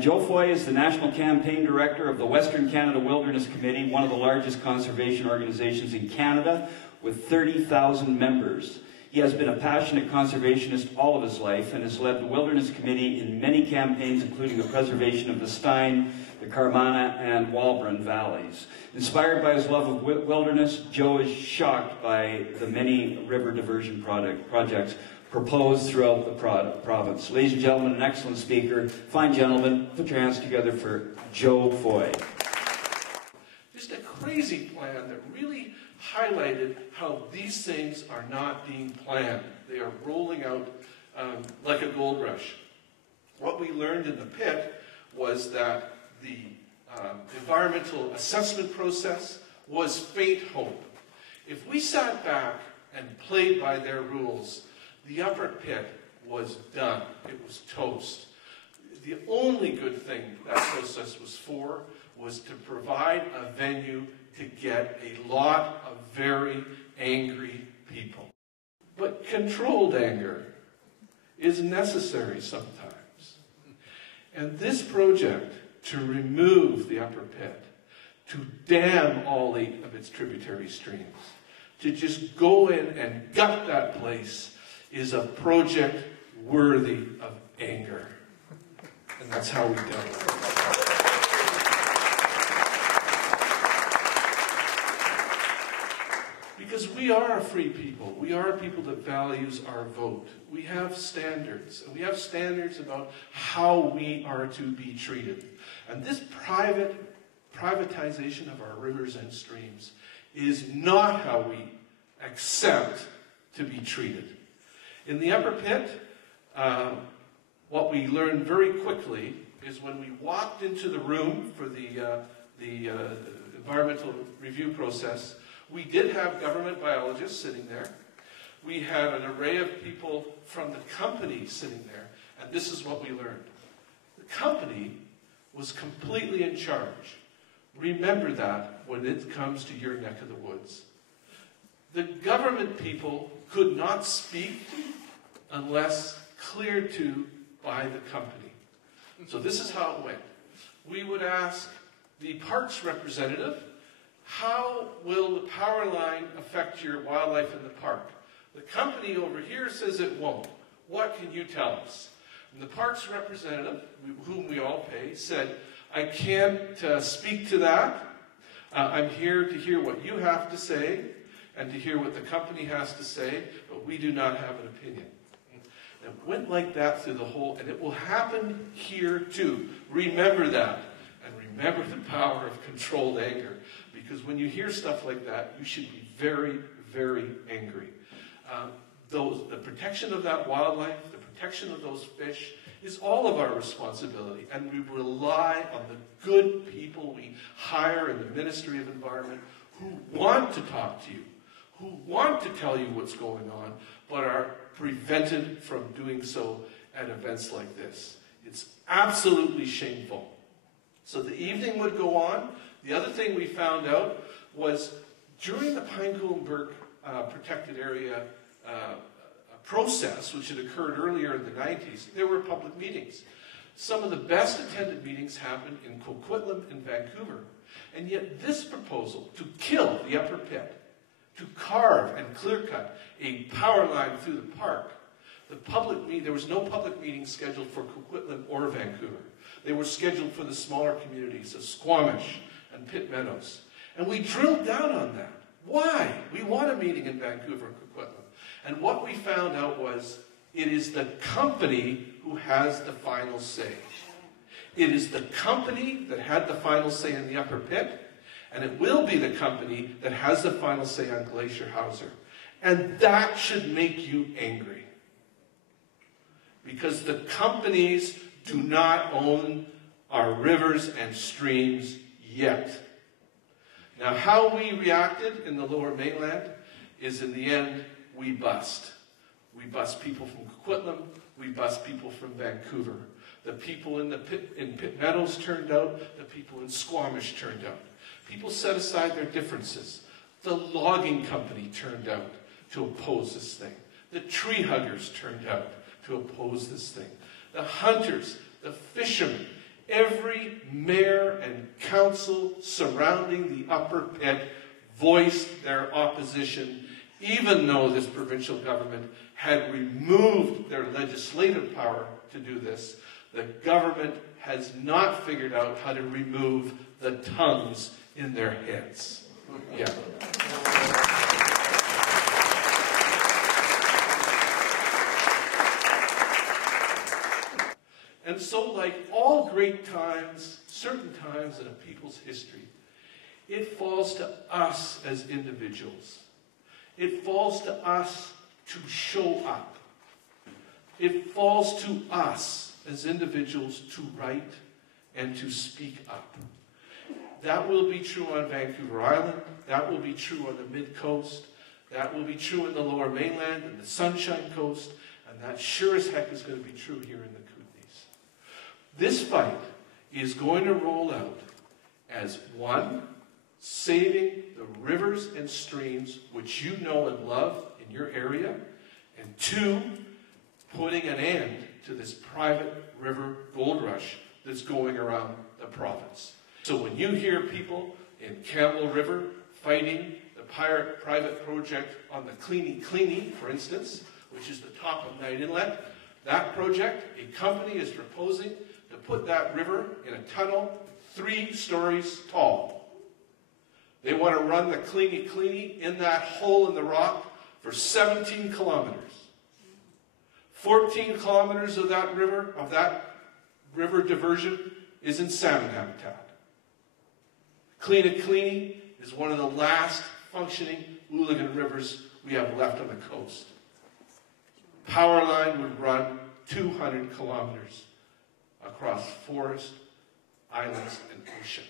Joe Foy is the National Campaign Director of the Western Canada Wilderness Committee, one of the largest conservation organizations in Canada, with 30,000 members. He has been a passionate conservationist all of his life and has led the Wilderness Committee in many campaigns, including the preservation of the Stein, the Carmanah, and Walbron valleys. Inspired by his love of wilderness, Joe is shocked by the many river diversion projects proposed throughout the province. Ladies and gentlemen, an excellent speaker. Fine gentlemen, put your hands together for Joe Foy. Just a crazy plan that really highlighted how these things are not being planned. They are rolling out like a gold rush. What we learned in the pit was that the environmental assessment process was faint hope. If we sat back and played by their rules, the upper pit was done. It was toast. The only good thing that process was for was to provide a venue to get a lot of very angry people. But controlled anger is necessary sometimes. And this project to remove the upper pit, to dam all 8 of its tributary streams, to just go in and gut that place, is a project worthy of anger. And that's how we dealt with it. Because we are a free people. We are a people that values our vote. We have standards. And we have standards about how we are to be treated. And this privatization of our rivers and streams is not how we accept to be treated. In the upper pit, what we learned very quickly is when we walked into the room for the environmental review process, we did have government biologists sitting there. We had an array of people from the company sitting there, and this is what we learned. The company was completely in charge. Remember that when it comes to your neck of the woods. The government people could not speak unless cleared to by the company. So this is how it went. We would ask the parks representative, how will the power line affect your wildlife in the park? The company over here says it won't. What can you tell us? And the parks representative, whom we all pay, said, I can't speak to that. I'm here to hear what you have to say and to hear what the company has to say, but we do not have an opinion. And it went like that through the whole, and it will happen here too. Remember that, and remember the power of controlled anger, because when you hear stuff like that, you should be very, very angry. The protection of that wildlife, the protection of those fish, is all of our responsibility, and we rely on the good people we hire in the Ministry of Environment who want to talk to you, who want to tell you what's going on, but are prevented from doing so at events like this. It's absolutely shameful. So the evening would go on. The other thing we found out was during the Pine-Coulenburg protected area process, which had occurred earlier in the 90s, there were public meetings. Some of the best attended meetings happened in Coquitlam and Vancouver. And yet this proposal to kill the upper pit, to carve and clear-cut a power line through the park, there was no public meeting scheduled for Coquitlam or Vancouver. They were scheduled for the smaller communities of Squamish and Pitt Meadows. And we drilled down on that. Why? We want a meeting in Vancouver and Coquitlam. And what we found out was it is the company who has the final say. It is the company that had the final say in the upper pit, and it will be the company that has the final say on Glacier Hauser. And that should make you angry. Because the companies do not own our rivers and streams yet. Now, how we reacted in the Lower Mainland is, in the end, we bust. We bust people from Coquitlam. We bust people from Vancouver. The people in Pitt Meadows turned out. The people in Squamish turned out. People set aside their differences. The logging company turned out to oppose this thing. The tree huggers turned out to oppose this thing. The hunters, the fishermen, every mayor and council surrounding the Upper Pit voiced their opposition, even though this provincial government had removed their legislative power to do this. The government has not figured out how to remove the tongues in their heads. Yeah. And so, like all great times, certain times in a people's history, it falls to us as individuals. It falls to us to show up. It falls to us as individuals to write and to speak up. That will be true on Vancouver Island. That will be true on the Mid-Coast. That will be true in the Lower Mainland and the Sunshine Coast. And that sure as heck is going to be true here in the Kootenays. This fight is going to roll out as one, saving the rivers and streams which you know and love in your area, and two, putting an end to this private river gold rush that's going around the province. So when you hear people in Campbell River fighting the private project on the Kleenie, for instance, which is the top of Knight Inlet, that project, a company is proposing to put that river in a tunnel 3 stories tall. They want to run the Kleenie in that hole in the rock for 17 kilometers. 14 kilometers of that river diversion is in salmon habitat. Kleenie is one of the last functioning Ooligan rivers we have left on the coast. Power line would run 200 kilometers across forest, islands, and ocean.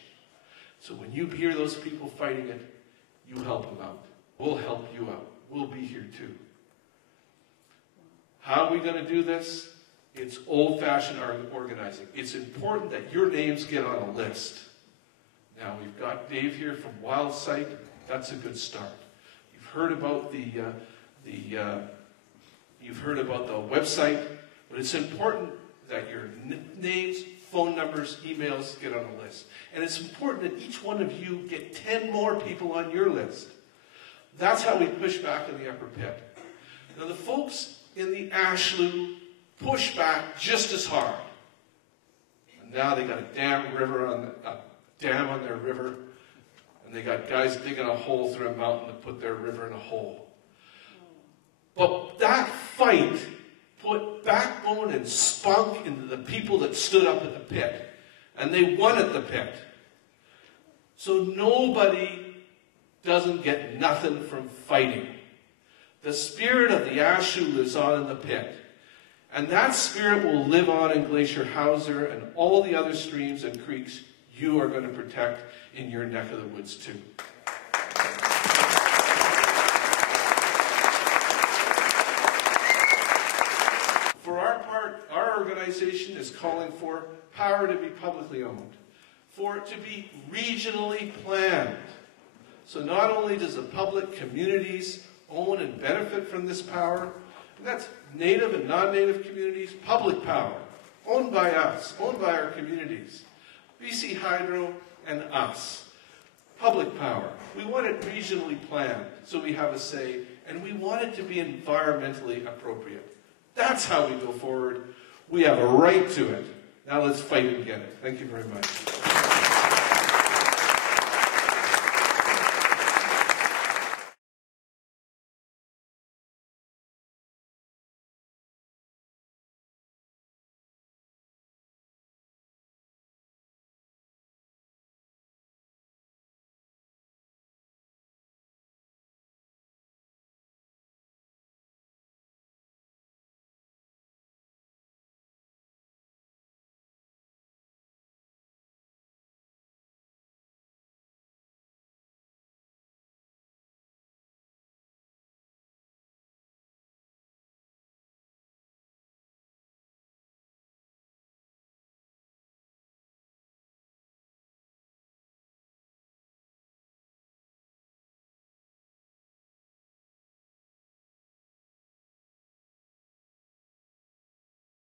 So when you hear those people fighting it, you help them out. We'll help you out. We'll be here too. How are we going to do this? It's old-fashioned organizing. It's important that your names get on a list. Now, we've got Dave here from WildSite. That's a good start. You've heard about the website, but it's important that your names, phone numbers, emails get on a list. And it's important that each one of you get 10 more people on your list. That's how we push back in the Upper Pit. Now, the folks in the Ashlew push back just as hard. And now they got a dam on their river, and they got guys digging a hole through a mountain to put their river in a hole. But that fight put backbone and spunk into the people that stood up at the pit, and they won at the pit. So nobody doesn't get nothing from fighting. The spirit of the Ashlew lives on in the pit. And that spirit will live on in Glacier Hauser and all the other streams and creeks you are going to protect in your neck of the woods too. For our part, our organization is calling for power to be publicly owned, for it to be regionally planned. So not only does the public communities own and benefit from this power, and that's Native and non-Native communities, public power, owned by us, owned by our communities. BC Hydro and us. Public power. We want it regionally planned so we have a say, and we want it to be environmentally appropriate. That's how we go forward. We have a right to it. Now let's fight and get it. Thank you very much.